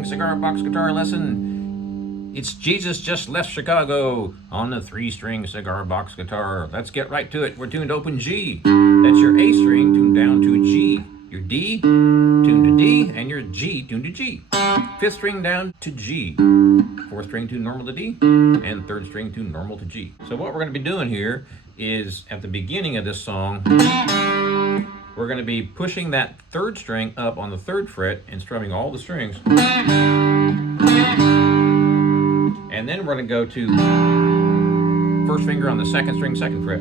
3-string cigar box guitar lesson. It's Jesus Just Left Chicago on the 3-string cigar box guitar. Let's get right to it. We're tuned to open G. That's your A string tuned down to G. Your D tuned to D, and your G tuned to G. 5th string down to G. 4th string tuned normal to D, and 3rd string tuned normal to G. So what we're going to be doing here is at the beginning of this song, we're going to be pushing that 3rd string up on the 3rd fret and strumming all the strings. And then we're going to go to 1st finger on the 2nd string, 2nd fret.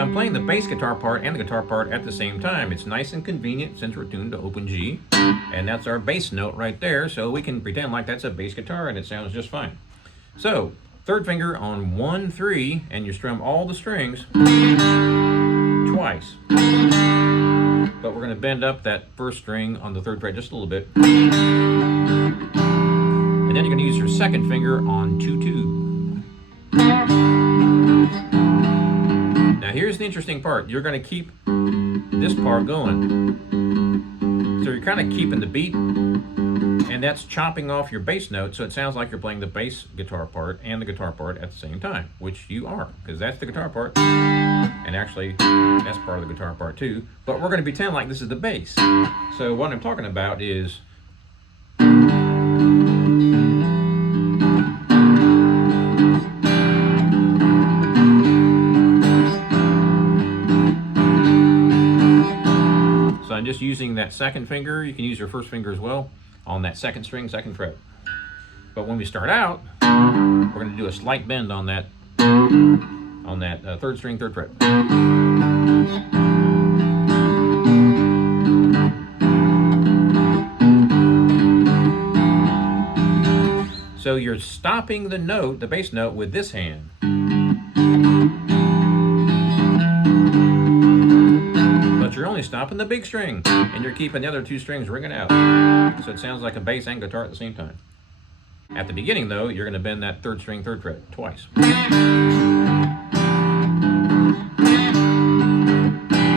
I'm playing the bass guitar part and the guitar part at the same time. It's nice and convenient since we're tuned to open G, and that's our bass note right there, so we can pretend like that's a bass guitar and it sounds just fine. So 3rd finger on 1, 3, and you strum all the strings twice, but we're going to bend up that 1st string on the 3rd fret just a little bit, and then you're going to use your 2nd finger on 2, 2. Now here's the interesting part. You're going to keep this part going. So you're kind of keeping the beat, and that's chopping off your bass note, so it sounds like you're playing the bass guitar part and the guitar part at the same time, which you are, because that's the guitar part, and actually that's part of the guitar part too, but we're going to pretend like this is the bass. So what I'm talking about is I'm just using that 2nd finger. You can use your 1st finger as well on that 2nd string, 2nd fret. But when we start out, we're going to do a slight bend on that 3rd string, 3rd fret. So you're stopping the note, the bass note, with this hand. You're only stopping the big string, and you're keeping the other 2 strings ringing out. So it sounds like a bass and guitar at the same time. At the beginning, though, you're going to bend that 3rd string, 3rd fret twice.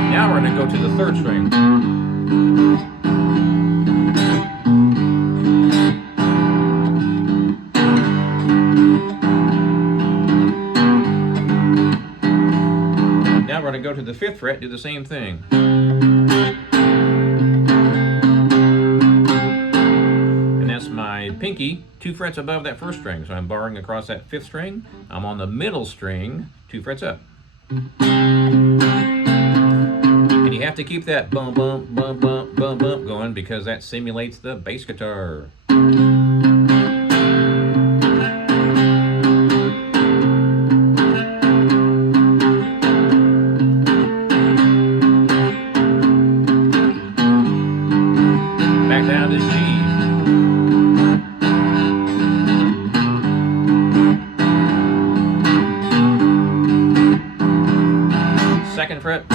Now we're going to go to the 3rd string. Now we're going to go to the 5th fret, do the same thing. And that's my pinky 2 frets above that 1st string. So I'm barring across that 5th string. I'm on the middle string, 2 frets up. And you have to keep that bump, bump, bump, bump, bump, bump going, because that simulates the bass guitar. Down to G. 2nd fret,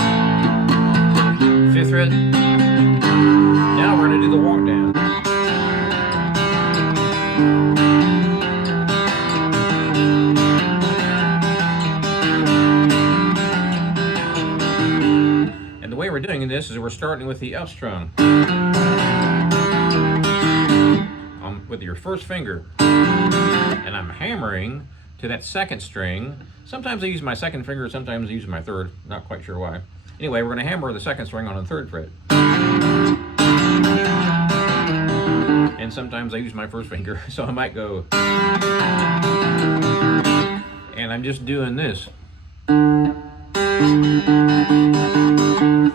5th fret. Now we're going to do the walk down. And the way we're doing this is we're starting with the up strum. With your 1st finger, and I'm hammering to that 2nd string. Sometimes I use my 2nd finger, sometimes I use my 3rd, not quite sure why. Anyway, we're going to hammer the 2nd string on the 3rd fret. And sometimes I use my 1st finger, so I might go, and I'm just doing this.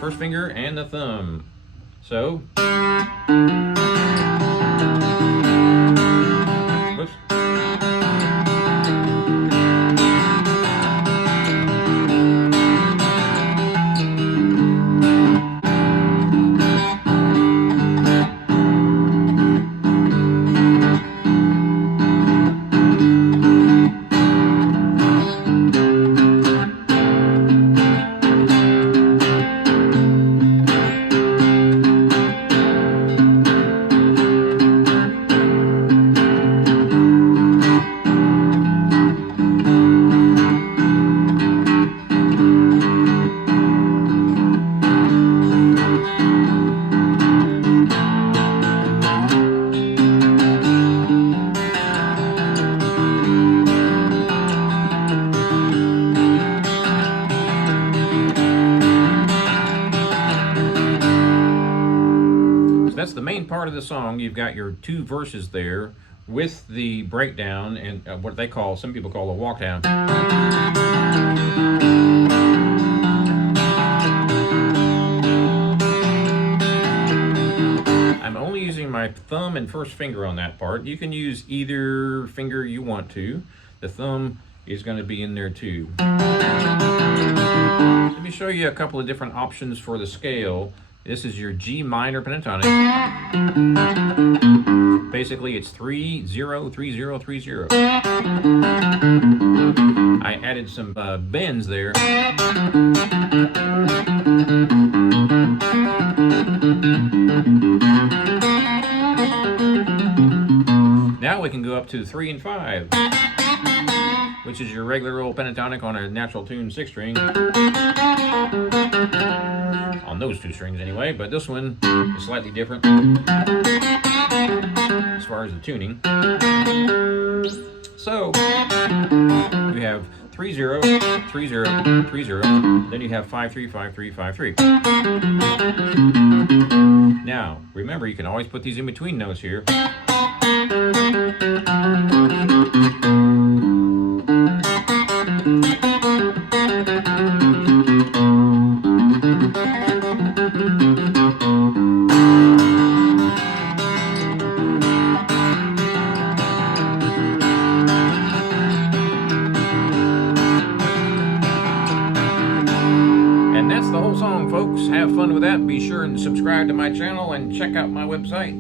1st finger and the thumb. So beginning part of the song, you've got your 2 verses there with the breakdown and what they call, some people call a walk down. I'm only using my thumb and first finger on that part. You can use either finger you want to. The thumb is going to be in there too. Let me show you a couple of different options for the scale. This is your G minor pentatonic. Basically, it's 3-0-3-0-3-0. I added some bends there. Now we can go up to 3 and 5, which is your regular old pentatonic on a natural tune 6 string. On those 2 strings anyway, but this one is slightly different as far as the tuning. So you have 3-0, 3-0, 3-0, then you have 5-3, 5-3, 5-3. Now, remember, you can always put these in between notes here. And that's the whole song, folks. Have fun with that. Be sure and subscribe to my channel and check out my website,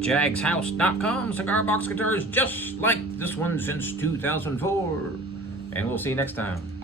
jagshouse.com. Cigar box guitars just like this one since 2004. And we'll see you next time.